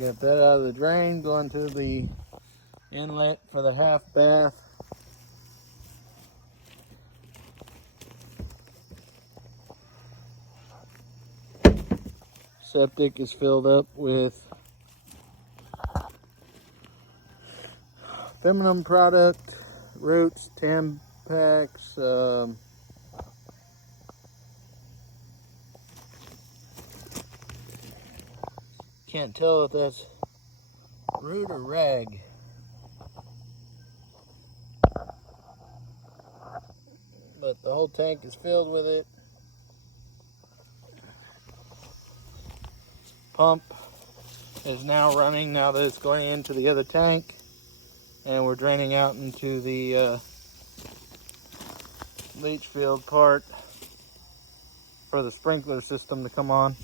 Got that out of the drain, going to the inlet for the half bath. Septic is filled up with feminine product, roots, Tampax, can't tell if that's root or rag. But the whole tank is filled with it. Pump is now running now that it's going into the other tank, and we're draining out into the leach field part for the sprinkler system to come on.